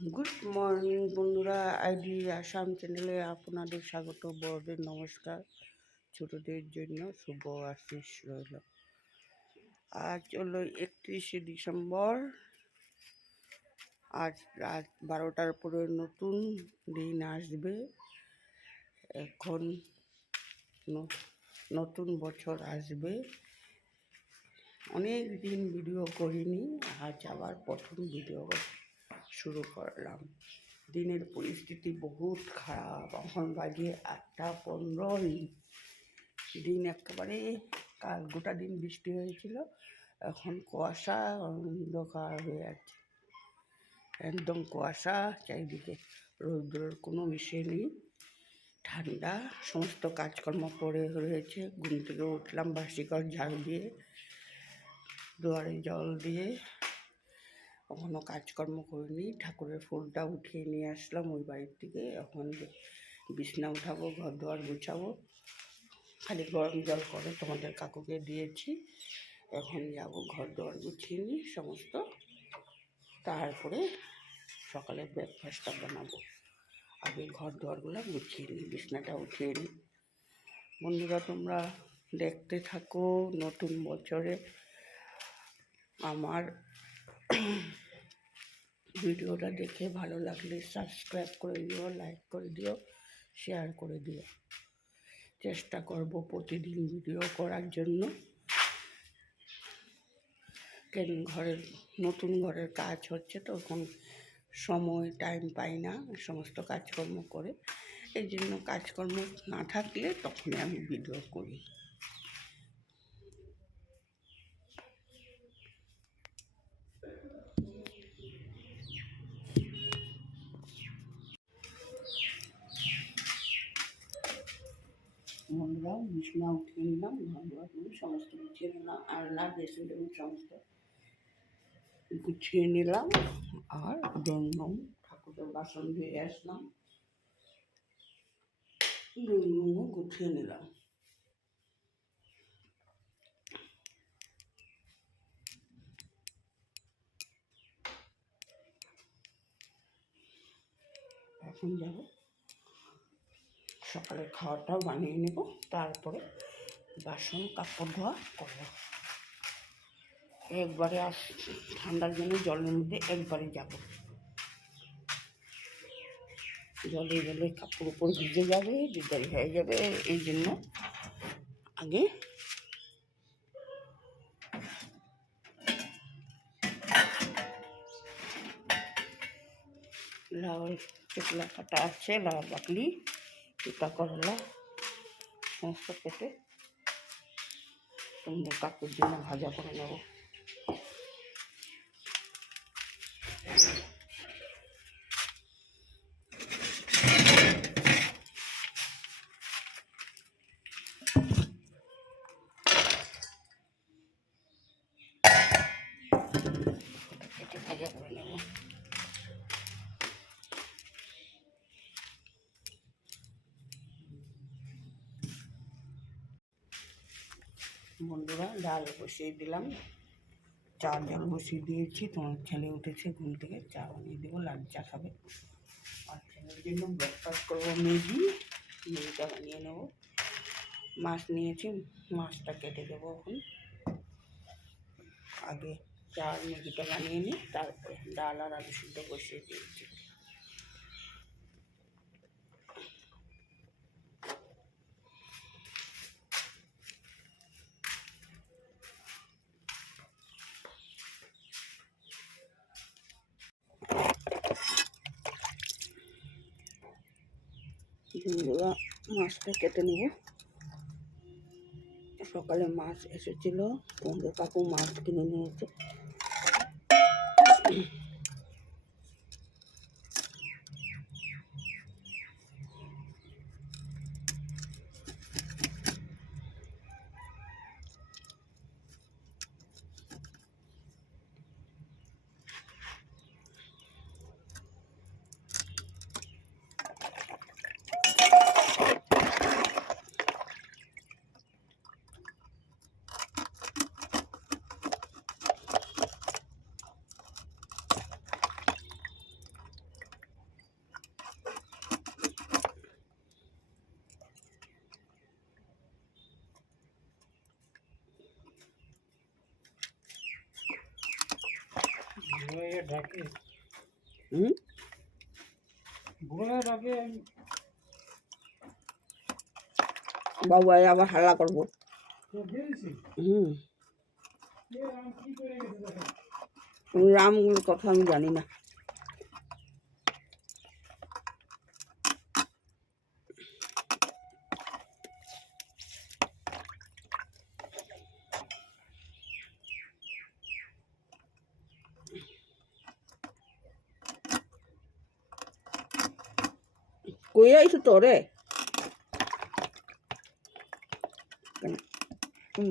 Good morning বন্ধুরা, ID Assam চ্যানেলে আপনাদের স্বাগত। বড়দের নমস্কার, ছোটদের জন্য শুভ আশিস রইল। আজ হলো 31শে ডিসেম্বর। আজ রাত 12টার পরে নতুন দিন আসবে। এখন নতুন বছর আসবে। অনেক দিন ভিডিও করিনি, আজ আবার প্রথম ভিডিও শুরু করলাম। দিনের পরিস্থিতি বহুত খারাপ। এখন বাজে 8:15। দিন একেবারে, কাল গোটা দিন বৃষ্টি হয়েছিল, এখন কুয়াশা অন্ধকার হয়ে আছে, একদম কুয়াশা চারিদিকে, রৌদ্রের কোনো বিষয় নেই, ঠান্ডা। সমস্ত কাজকর্ম করে রয়েছে। ঘুম থেকে উঠলাম, বাসিঘর ঝাড়ু দিয়ে, দুয়ারে জল দিয়ে, কখনো কাজকর্ম করিনি। ঠাকুরের ফুলটা উঠিয়ে নিয়ে আসলাম ওই বাড়ির থেকে। এখন বিছনা উঠাবো, ঘর দুয়ার গুছাবো, খালি গরম জল করে তোমাদের কাকুকে দিয়েছি। এখন যাব ঘর দুয়ার গুছিয়ে নিই সমস্ত, তারপরে সকালে ব্রেকফাস্টটা বানাবো। আগে ঘর দুয়ারগুলো গুছিয়ে নিই, বিছনাটা উঠিয়ে নিই। বন্ধুরা, তোমরা দেখতে থাকো। নতুন বছরে আমার ভিডিওটা দেখে ভালো লাগলে সাবস্ক্রাইব করে দিও, লাইক করে দিও, শেয়ার করে দিও। চেষ্টা করব প্রতিদিন ভিডিও করার জন্য। কেন, নতুন ঘরের কাজ হচ্ছে তো, এখন সময় টাইম পাই না সমস্ত কাজকর্ম করে। এই জন্য কাজকর্ম না থাকলে তখনই আমি ভিডিও করি। বন্ধুরা, বিছনা উঠিয়ে নিলাম, ঘর দুয়ার সমস্ত গুছিয়ে নিলাম, আলনা ড্রেসিং টেবিল সমস্ত গুছিয়ে নিলাম। আর ড্রয়িং ঠাকুরের বাসন ধুয়ে আসলাম, ড্রয়িং গুছিয়ে নিলাম। এখন যাব সকালে খাওয়াটাও বানিয়ে নেব, তারপরে বাসন কাপড় ধোয়া করবো। একবারে ঠান্ডার জন্য জলের মধ্যে একবারে যাব, জলে গেলে কাপড় উপর ভিজে যাবে, ডিজারি হয়ে যাবে। এই জন্য আগে লাউ চেকলা কাটা আছে, লাউ বাকলি, পিতা করলা সমস্ত কেটে তোমাদের কাকুর জন্য ভাজা করে নেব। ভাজা করে নেব। বন্ধুরা, ডাল বসিয়ে দিলাম, চা জল বসিয়ে দিয়েছি। তোমার ছেলে উঠেছে ঘুম থেকে, চা বানিয়ে দেবো, লাল চা খাবে। আর ছেলের জন্য ব্রেকফাস্ট করবো, ম্যাগিটা বানিয়ে নেব। মাছ নিয়েছি, মাছটা কেটে দেবো এখন। আগে চা আর ম্যাগিটা বানিয়ে নিই, তারপরে ডাল আর আলু সিদ্ধ বসিয়ে দিয়েছি। মাছটা কেটে নেব। সকালে মাছ এসেছিল, তোমাদের কাকু মাছ কিনে নিয়েছে। হুম, বাবু আবার হাল্লা করবো। হুম, রামগুলোর কথা আমি জানি না। কই আইছো তোরে?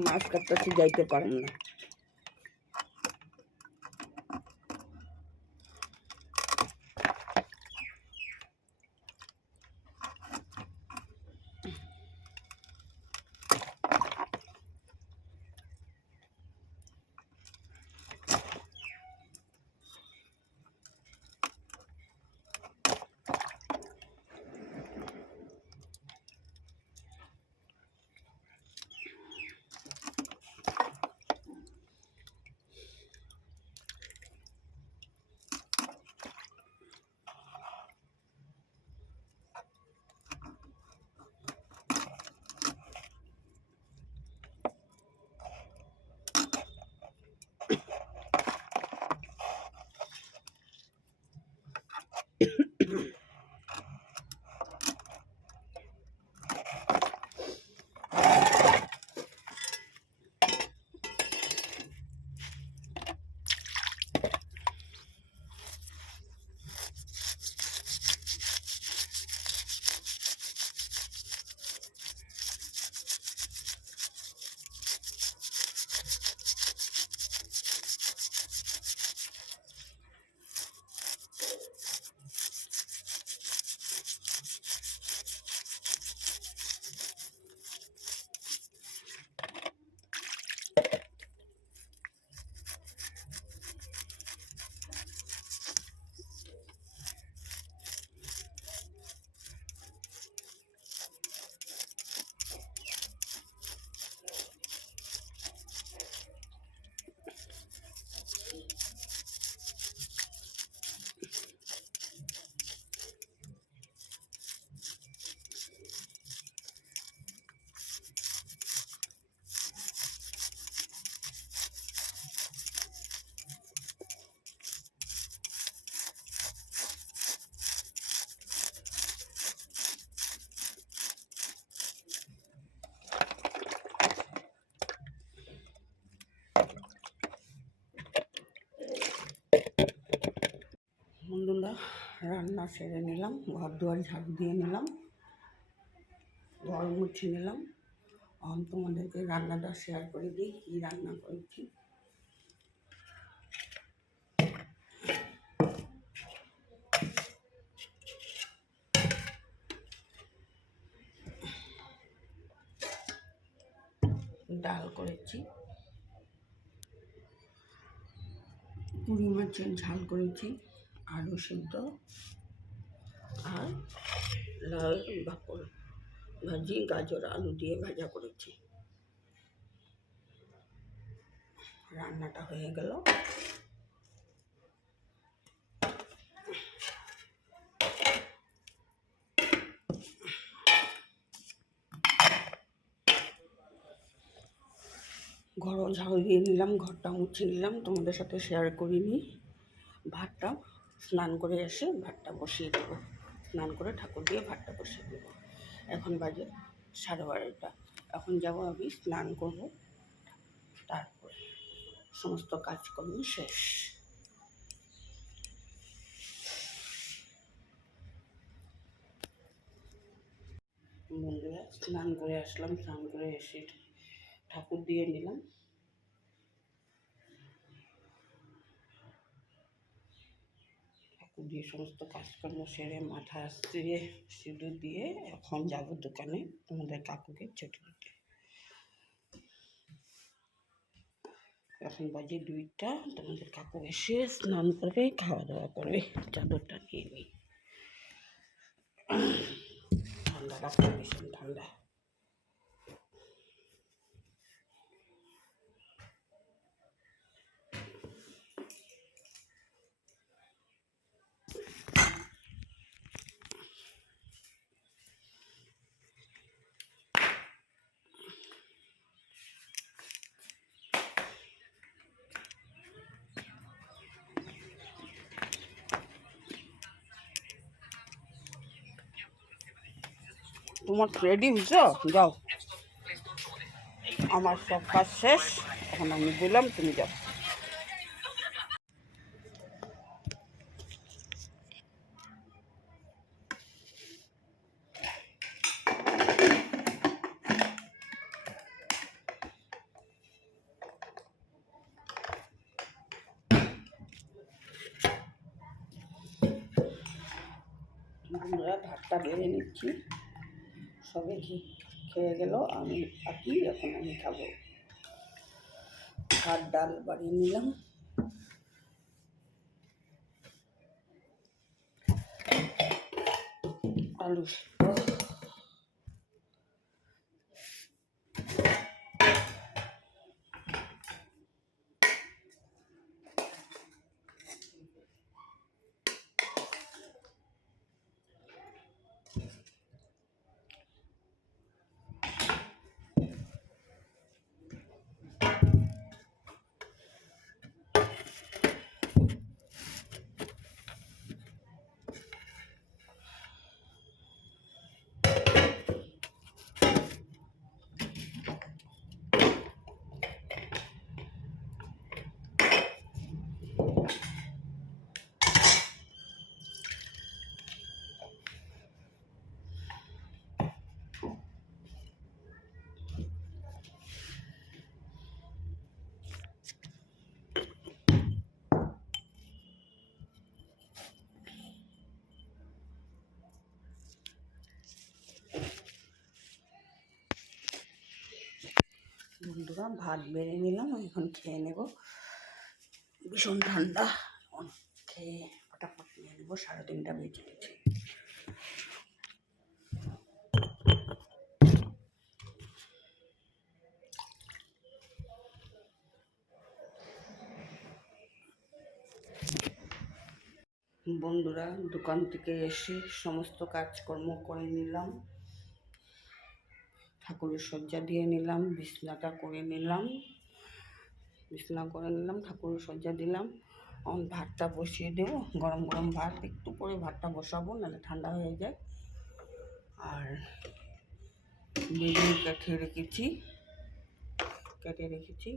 মাছ কাটতে যাইতে পারেন না। বন্ধুরা, রান্না সেরে নিলাম, ঘর দুয়ার ঝাড়ু দিয়ে নিলাম, ঘর মুছে নিলাম। এখন তোমাদেরকে রান্নাটা শেয়ার করে দিই, কী রান্না করেছি। ডাল করেছি, পুঁই মাছের ঝাল করেছি, আলু সিদ্ধ আর লাল বাপড় ভাজি, গাজর আলু দিয়ে ভাজা করেছি। রান্নাটা হয়ে গেল। ঘরও ঝাড়ু দিয়ে নিলাম, ঘরটা মুছে নিলাম, তোমাদের সাথে শেয়ার করিনি। ভাতটা স্নান করে এসে ভাতটা বসিয়ে দেবো, স্নান করে ঠাকুর দিয়ে ভাতটা বসিয়ে দেবো। এখন বাজে 12:30। এখন যাব আমি স্নান করব, তারপরে সমস্ত কাজকর্ম শেষ। বন্ধুরা, স্নান করে আসলাম, স্নান করে এসে ঠাকুর দিয়ে নিলাম। ঠাকুর দিয়ে সমস্ত কাজকর্ম সেরে মাথা আসতে সিঁদুর দিয়ে এখন যাব দোকানে তোমাদের কাকুকে ছুটি দিতে। এখন বাজে 2টা, তোমাদের কাকু এসে স্নান করবে, খাওয়া দাওয়া করবে। চাদরটা নিয়ে নিই, ঠান্ডাটা ভীষণ ঠান্ডা। তোমার রেডি হয়েছ? যাও, আমার সব কাজ শেষ, এখন আমি বললাম তুমি যাও। বন্ধুরা ভাতটা বেড়ে নিচ্ছি, সবে খেয়ে গেল, আমি বাকি, এখন আমি খাবো। ভাত ডাল বাড়িয়ে নিলাম, আলু বন্ধুরা ভাত বেড়ে নিলাম, এখন খেয়ে নেব। ভীষণ ঠান্ডা, খেয়ে ফটাফট নিয়ে নেবো, 3:30 বেজে গেছে। বন্ধুরা দোকান থেকে এসে সমস্ত কাজকর্ম করে নিলাম, ঠাকুরের সজ্জা দিয়ে নিলাম, বিছনাটা করে নিলাম, ঠাকুরের সজ্জা দিলাম। এখন ভাতটা বসিয়ে দেবো, গরম গরম ভাত, একটু করে ভাতটা বসাবো, নাহলে ঠান্ডা হয়ে যায়। আর বেগুনি কেটে রেখেছি,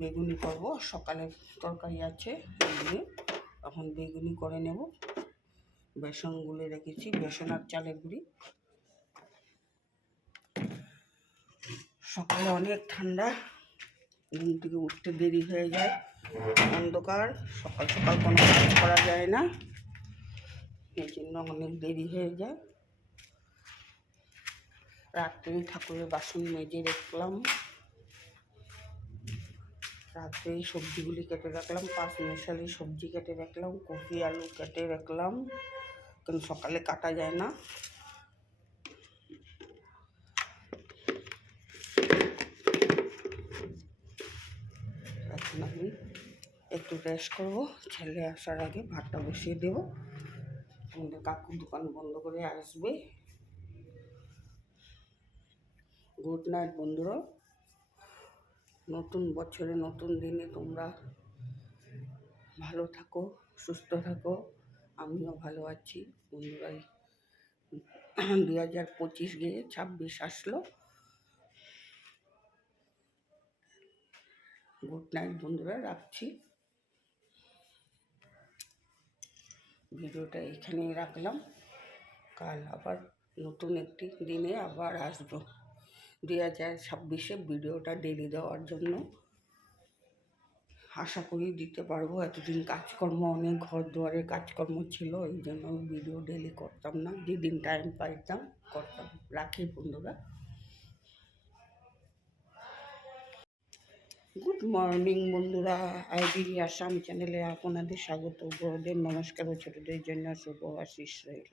বেগুনি করবো, সকালের তরকারি আছে, এখন বেগুনি করে নেব। বেসন গুলে রেখেছি, বেসন আর চালের গুঁড়ি। সকালে অনেক ঠান্ডা, ঘুম থেকে উঠতে দেরি হয়ে যায়, অন্ধকার, সকাল সকাল কোনো কাজ করা যায় না, এই জন্য অনেক দেরি হয়ে যায়। রাত্রে ঠাকুরের বাসন মেজে রাখলাম, রাত্রে সবজিগুলি কেটে রাখলাম, 5 মেশালি সবজি কেটে রাখলাম, কপি আলু কেটে রাখলাম, কিন্তু সকালে কাটা যায় না। এখন আমি একটু রেস্ট করবো, ছেলে আসার আগে ভাতটা বসিয়ে দেবো। আমাদের কাকু দোকান বন্ধ করে আসবে। গুড নাইট বন্ধুরা, নতুন বছরে নতুন দিনে তোমরা ভালো থাকো, সুস্থ থাকো, আমিও ভালো আছি। বন্ধুরাই 2025 গিয়ে 26 আসলো। গুড নাইট বন্ধুরা, রাখছি। ভিডিওটা এখানেই রাখলাম, কাল আবার নতুন একটি দিনে আবার আসবো। 2026-এ ভিডিওটা ডেলি দেওয়ার জন্য আশা করি দিতে পারবো। এতদিন কাজকর্ম, অনেক ঘর দুয়ারের কাজকর্ম ছিল, এই জন্য আমি ভিডিও ডেলি করতাম না, যেদিন টাইম পাইতাম করতাম। রাখি বন্ধুরা, গুড মর্নিং বন্ধুরা, আইডি আসাম চ্যানেলে আপনাদের স্বাগত। বড়দের নমস্কার ও ছোটদের জন্য শুভ আশিস রইল।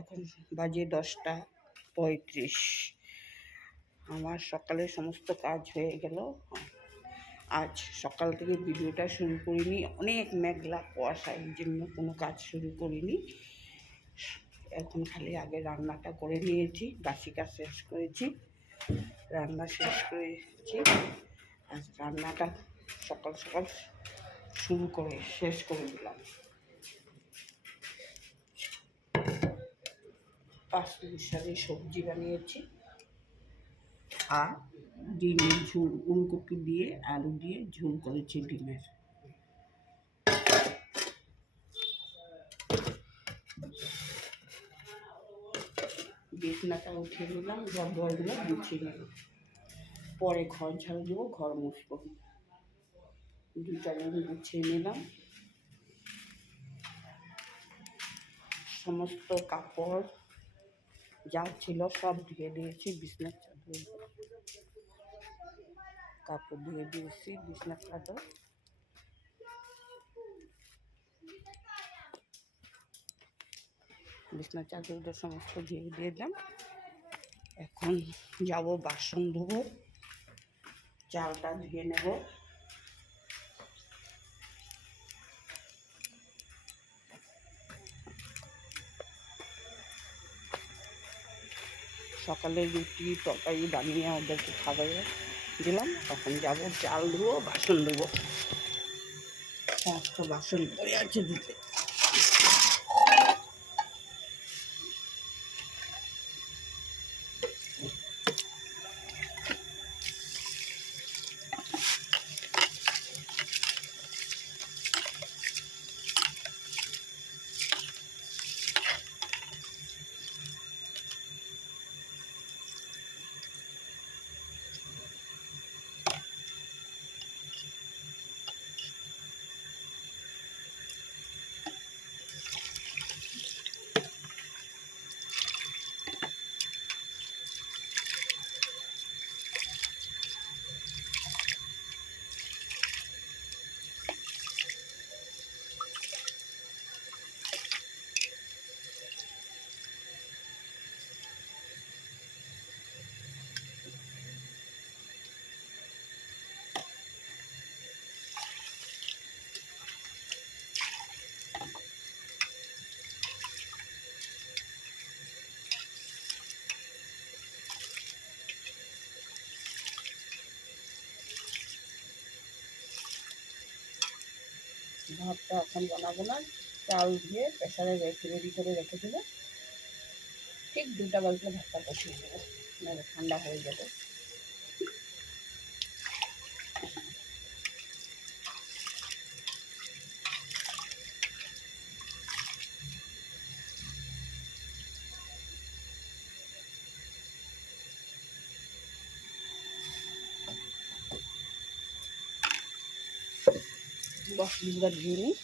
এখন বাজে 10:35। আমার সকালে সমস্ত কাজ হয়ে গেল। আজ সকাল থেকে ভিডিওটা শুরু করিনি, অনেক মেঘলা কুয়াশা, এই জন্য কোনো কাজ শুরু করিনি। এখন খালি আগে রান্নাটা করে নিয়েছি, বাসি কাজ শেষ করেছি, রান্না শেষ করেছি। আজ রান্নাটা সকাল সকাল শেষ করে দিলাম। পাঁচমিনিট শাকের সবজি বানিয়েছি আর ডিমের ঝোল, ফুলকপি দিয়ে আলু দিয়ে ঝোল করেছি ডিমের। বিছনাটা উঠিয়ে নিলাম, ঘর দুয়ারগুলো গুছিয়ে নিলাম, পরে ঘর ঝাড়ু দেবো, ঘর মুছবো। দুইটা রুম গুছিয়ে নিলাম, সমস্ত কাপড় যা ছিল সব ধুয়ে দিয়েছি, বিছনার চাদর কাপড় ধুয়ে দিয়েছি, বিছনার চাদর বিছনার চাদরটা সমস্ত ধুয়ে দিয়ে দিলাম। এখন যাব বাসন ধোবো, চালটা ধুয়ে নেব। সকালে রুটি তরকারি বানিয়ে ওদেরকে খাবার দিলাম, তখন যাব চাল ধোবো, বাসন ধোবো, সমস্ত বাসন পড়ে আছে ধুতে। ভাতটা এখন বানাবো না, চাল দিয়ে প্রেসারে রেডি করে রেখে দেবো, ঠিক 2টা বাজলে ভাতটা বসিয়ে দেবো, নাহলে ঠান্ডা হয়ে যাবে। বাসনগুলো ধুয়ে নিই।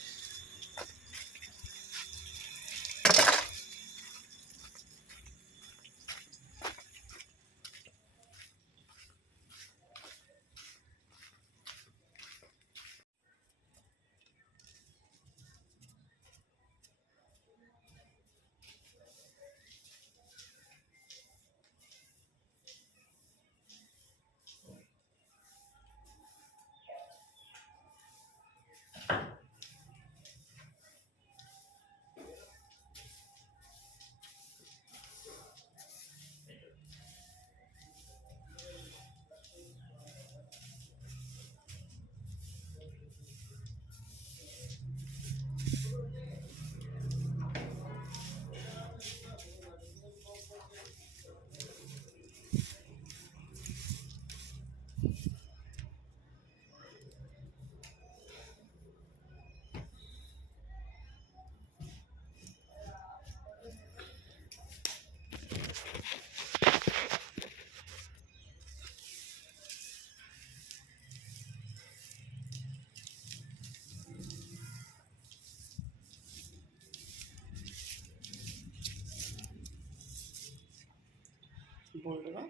বন্ধুরা,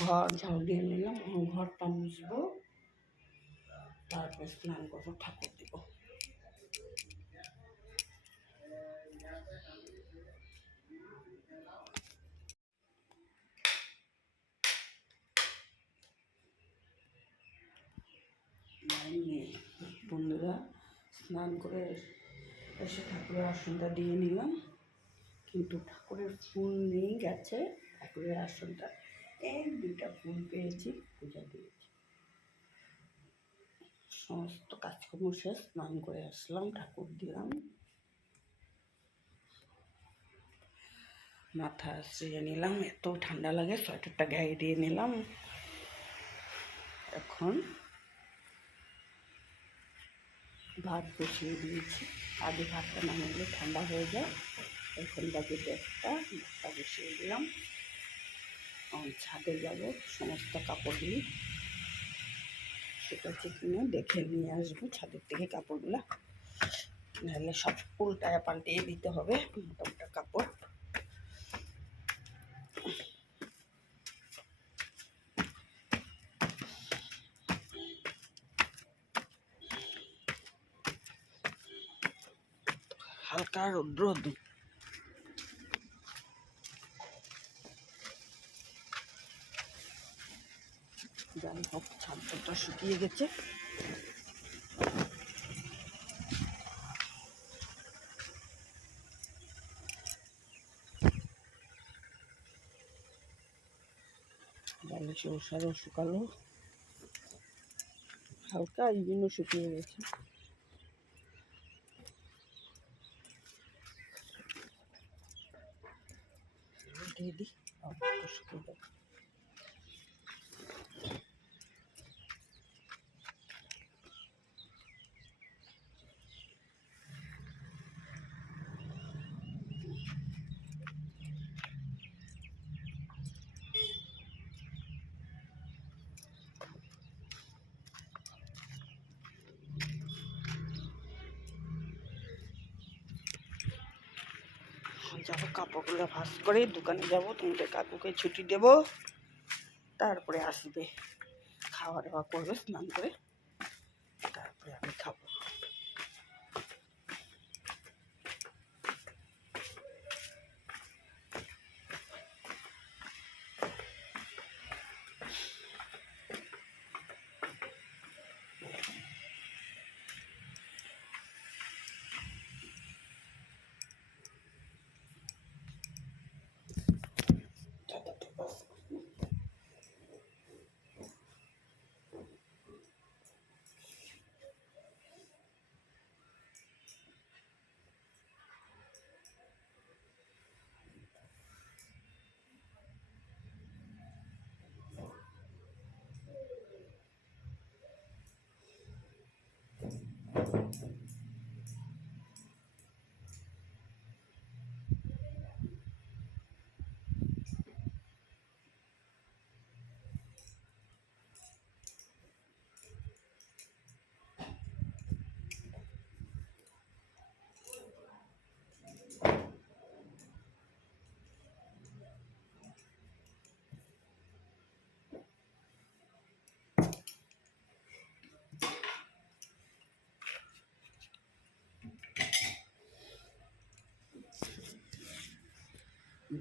ঘর ঝাড়ু দিয়ে নিলাম, ঘরটা মুছবো, তারপর স্নান করবো, ঠাকুর দেবো। বন্ধুরা, স্নান করে এসে ঠাকুরের আসনটা দিয়ে নিলাম, কিন্তু ঠাকুরের ফুল নেই, গেছে ঠাকুরের আসনটা। এই 2টা ফুল পেয়েছি, পূজা দিয়েছি। সমস্ত কাজকর্ম শেষ, স্নান করে আসলাম, ঠাকুর দিলাম। মাথা আশ্রিয়ে নিলাম, এত ঠান্ডা লাগে, সোয়েটারটা গায়ে দিয়ে নিলাম। এখন ভাত বসিয়ে দিয়েছি, আগে ভাতটা নামালে ঠান্ডা হয়ে যায়। এখন বাকি ভাতটা বসিয়ে দিলাম। ছাদে যাব, সমস্ত কাপড়গুলি শুকাচ্ছে কিনে দেখে নিয়ে আসবো ছাদের থেকে কাপড়গুলো, নাহলে সব উল্টায় পাল্টিয়ে দিতে হবে মোটা মোটা কাপড়। হালকা রৌদ্র, যাই হোক ছাদটা শুকিয়ে গেছে। ডালে সরষারও শুকালো হালকা, এই জন্য শুকিয়ে গেছে। দিয়ে দিই, শুকিয়ে যাবে। যাবো কাপড়গুলো ভাঁজ করে দোকানে যাব, তোমাদের কাকুকে ছুটি দেব, তারপরে আসবে, খাওয়া দাওয়া করবে স্নান করে, তারপরে আমি খাবো।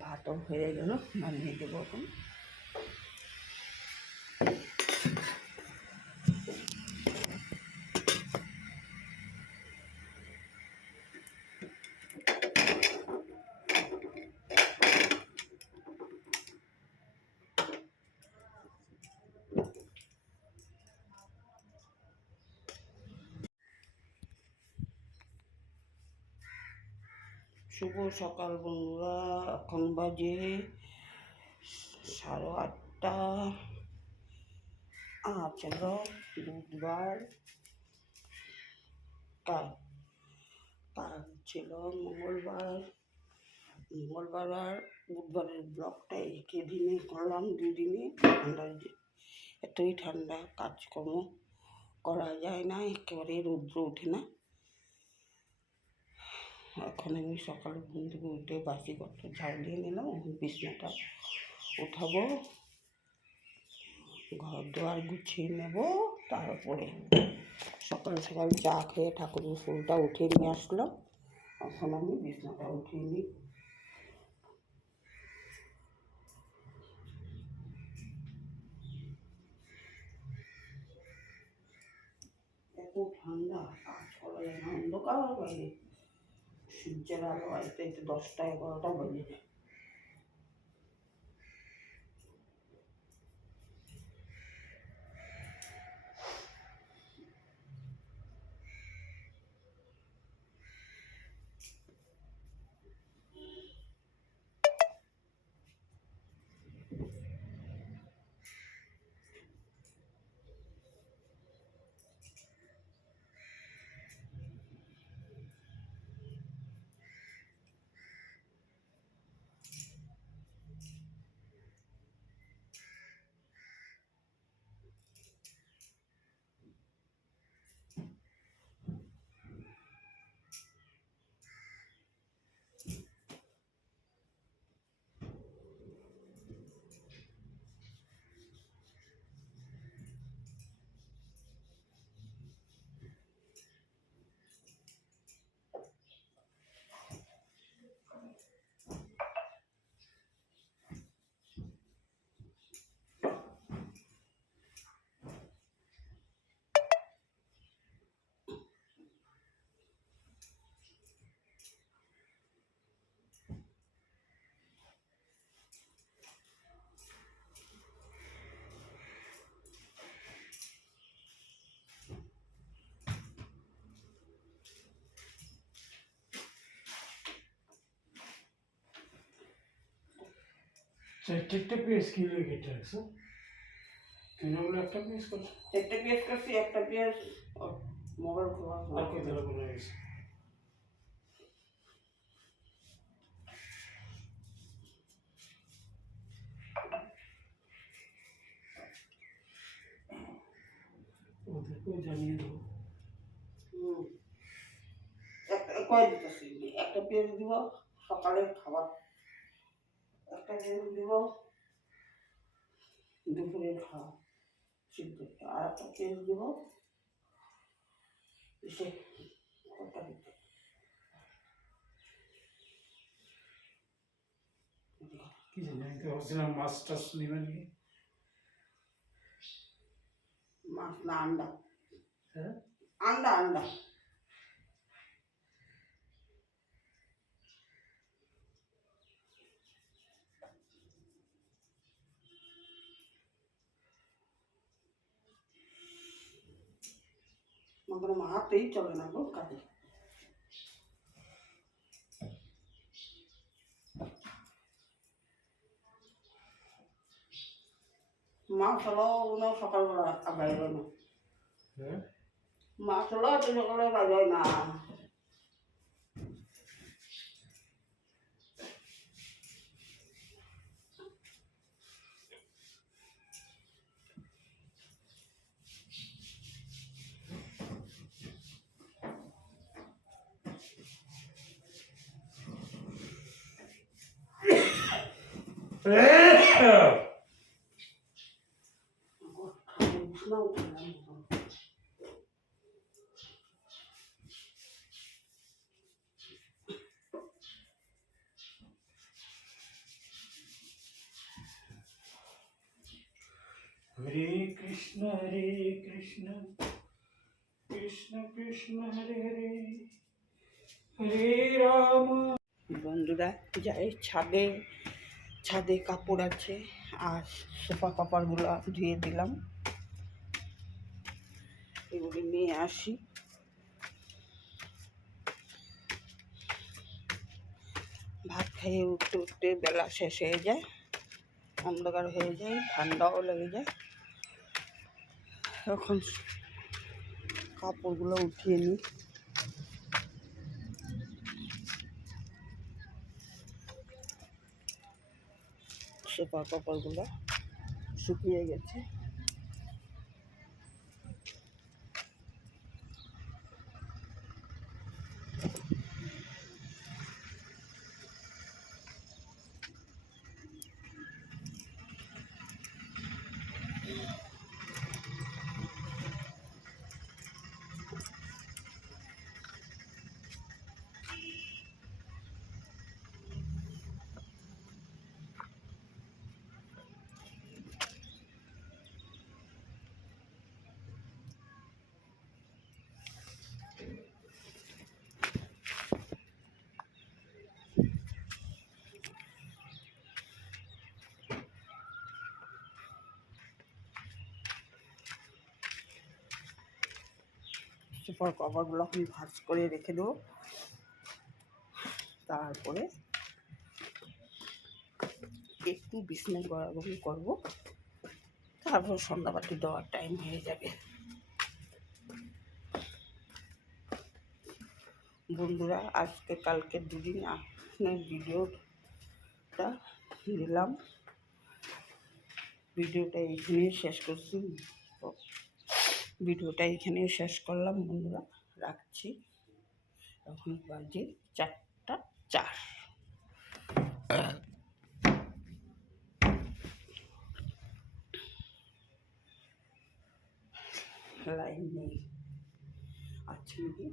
ভাতও হয়ে গেল, নামিয়ে দেবো এখন। শুভ সকাল বন্ধুরা, এখন বাজে 8:30। আজ হলো বুধবার, কাল ছিল মঙ্গলবার। আর বুধবারের ব্লগটা একে দিনে করলাম, 2 দিনে। ঠান্ডা, এতই ঠান্ডা, কাজকর্ম করা যায় না, একেবারে রৌদ্র ওঠে না। এখন আমি সকালে ঘুম থেকে উঠে বাসি ঘরটা ঝাড় দিয়ে নিলাম, বিছনাটা উঠাবো, ঘর দুয়ার গুছিয়ে নেব, তারপরে সকাল সকাল চা খেয়ে ঠাকুরের ফুলটা উঠিয়ে নিয়ে আসলাম। এখন আমি বিছনাটা উঠিয়ে নিই। এত ঠান্ডা, কাজ করা যায় না, অন্ধকার বাইরে, সূর্যের আলো আইতে 10টা 11টা বেজে যায়। একটা পেঁয়াজ কিলো কেটে রাখছো, কেনাগুলো একটা পেঁয়াজ করছো, একটা পেঁয়াজ করছি, একটা পেঁয়াজ মোবাইল খোলা আর কতটা করে গেছে? ওদেরকেও জানিয়ে দেবো। একটা কয় দিতেছি, একটা পেঁয়াজ দিব সকালের খাবার, একটা পেঁয়াজ দিব দুপুরের খাওয়া সিদ্ধ, আর একটা পেঁয়াজ দিব এসে কটা দিতে। কি জানি, আমি তো ভাবছিলাম মাছ টাছ নেবেন কি। মাছ না আন্ডা, হ্যাঁ, আন্ডা আন্ডা। আমাদের হাতেই চলে না গো কাজে। মাছ হলো উনো সকালবেলা বাইরে না, হ্যাঁ, মাছ হলো তো সকালে বাইরে না। উষ্ণ উঠলাম হরে কৃষ্ণ কৃষ্ণ কৃষ্ণ হরে হরে, হরে রাম। বন্ধুরা যাই ছাদে, ছাদে কাপড় আছে আর সোফা কাপড়গুলো ধুয়ে দিলাম, এগুলি নিয়ে আসি। ভাত খেয়ে উঠতে উঠতে বেলা শেষ হয়ে যায়, অন্ধকার হয়ে যায়, ঠান্ডাও লেগে যায়। এখন কাপড়গুলো উঠিয়ে নিই। সোফা কাপড়গুলো শুকিয়ে গেছে। সোফার কভারগুলো আমি ভাঁজ করে রেখে দেবো, তারপরে একটু বিছানা গড়াগড়ি করবো, তারপর সন্ধ্যাবাতি দেওয়ার টাইম হয়ে যাবে। বন্ধুরা আজকে কালকে দুদিন ভিডিওটা দিলাম, ভিডিওটা এইখানেই শেষ করছি, ভিডিওটা এখানে শেষ করলাম বন্ধুরা, রাখছি। এখন বাজে 4টা 4। লাইন নেই, আচ্ছা নাকি?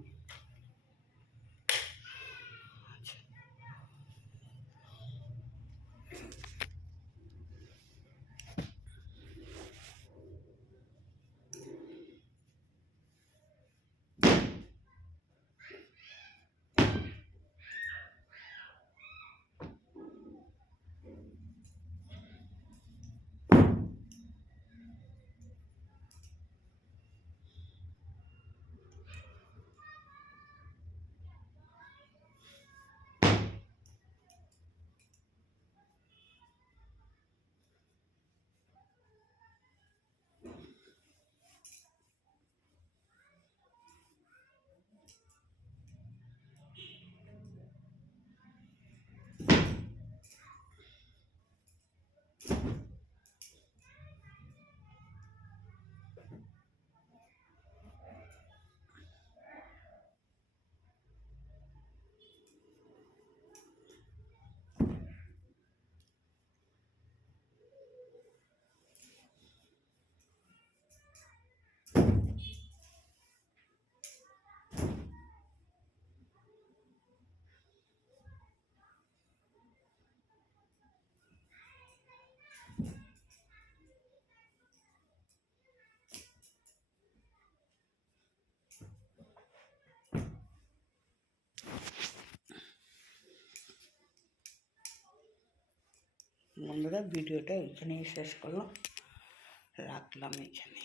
বন্ধুরা ভিডিওটা এখানেই শেষ করলাম, রাখলাম এখানে।